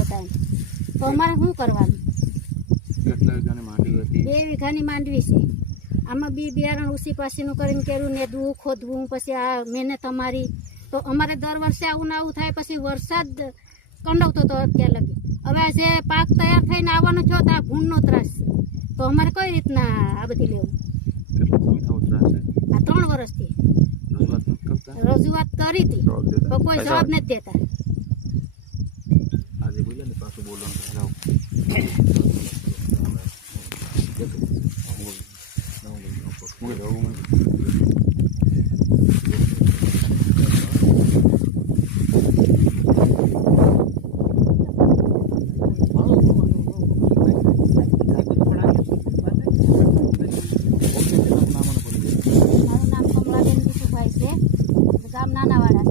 એમ તો અમારે શું કરવાનું? બે વીઘાની માંડવી છે. આમાં બી બિયારણ ઉસી પાસીનું કરીને કર્યું ને દૂધ ખોદવું પછી આ મહેનત અમારી. તો અમારે દર વર્ષે આવું ને આવું થાય પછી વરસાદ કંડવતો હતો અત્યાર લગી. હવે જે પાક તૈયાર થઈને આવવાનો થયો તો આ ભૂંડનો ત્રાસ તો અમારે કઈ રીતના આ બધી લેવું? આ ત્રણ વર્ષથી રજૂઆત કરી હતી. કોઈ જવાબ નથી દેતા. બોલે ને પાછું બોલવાનું જાઓ મારું નામ કમલાબેન વિશુભાઈ છે ગામ નાનાવાડા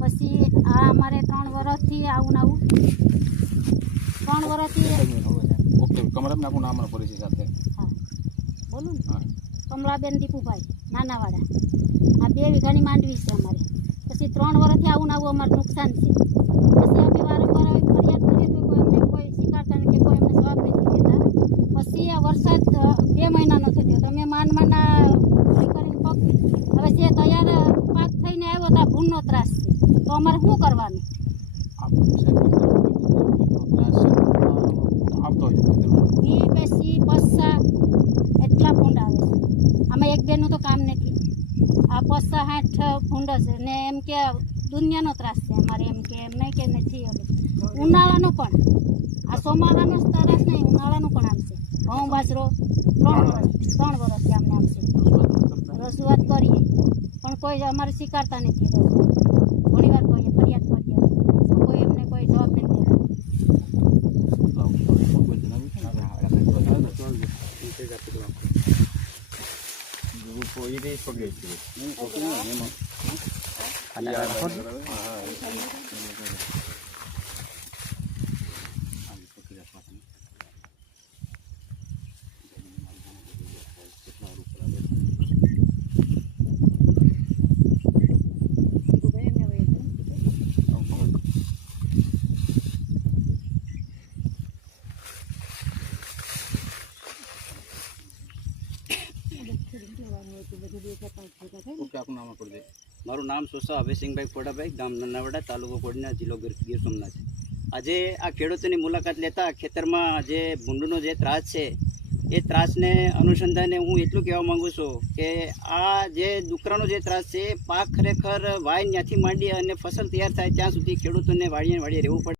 પછી આ અમારે ત્રણ વર્ષથી આવું ને આવું ત્રણ વર્ષથી ઓકે કમળાબેન આપણું નામ અને પરિચય સાથે. હા. બોલું ને? કમળાબેન દીપુભાઈ નાનાવાડા. આ બે વીઘાની માંડવી છે અમારે. પછી ત્રણ વર્ષથી આવું ને આવું અમારું નુકસાન છે. પછી અમે વારંવાર આવી ફરિયાદ કરીએ તો કોઈ અમને કોઈ સ્વીકારતા નથી કોઈ અમને જવાબ નથી દેતા. પછી આ વરસાદ બે મહિનાનો થયો તો અમે માંડ માંડ કરીને પકવી હવે જે તૈયાર પાક થઈને આવ્યો તો આ ભૂલનો ત્રાસ છે. તો અમારે શું કરવાનું આવતો હોય ઈ બેસી પસ્સા એટલા ફૂંડ આવે છે આમાં તો કામ નથી. આ પસ્સા સાઠ ફૂંડ છે ને એમ કે દુનિયાનો ત્રાસ છે અમારે એમ કે એમ નહીં કે નથી હવે. ઉનાળાનું પણ. આ ચોમાસાનો જ ત્રાસ નહીં ઉનાળાનું પણ આમ છે. ઘઉં બાજરો ત્રણ વર્ષ ત્રણ વર્ષથી અમને આમ છે. રજૂઆત કરીએ. પણ કોઈ અમારે સ્વીકારતા નથી. ઘણી વાર po, ini spaghetti. Ini kopinya memang. Ada apa? Okay, આપનું નામ પરિચય મારું નામ સોસા અભયસિંહભાઈ ફોડાભાઈ ગામ નન્નાવાડા તાલુકો કોડીના, જિલ્લો ગીર સોમનાથ. આજે આ ખેડૂતોની મુલાકાત લેતા ખેતરમાં જે ભૂંડનો જે ત્રાસ છે, એ ત્રાસને અનુસંધાને હું એટલું કહેવા માગું છું કે આ જે દુકરાનો જે ત્રાસ છે પાક ખરેખર વાય ત્યાંથી માંડી અને ફસલ તૈયાર થાય ત્યાં સુધી ખેડૂતોને વાળીએ વાળીએ રહેવું પડે.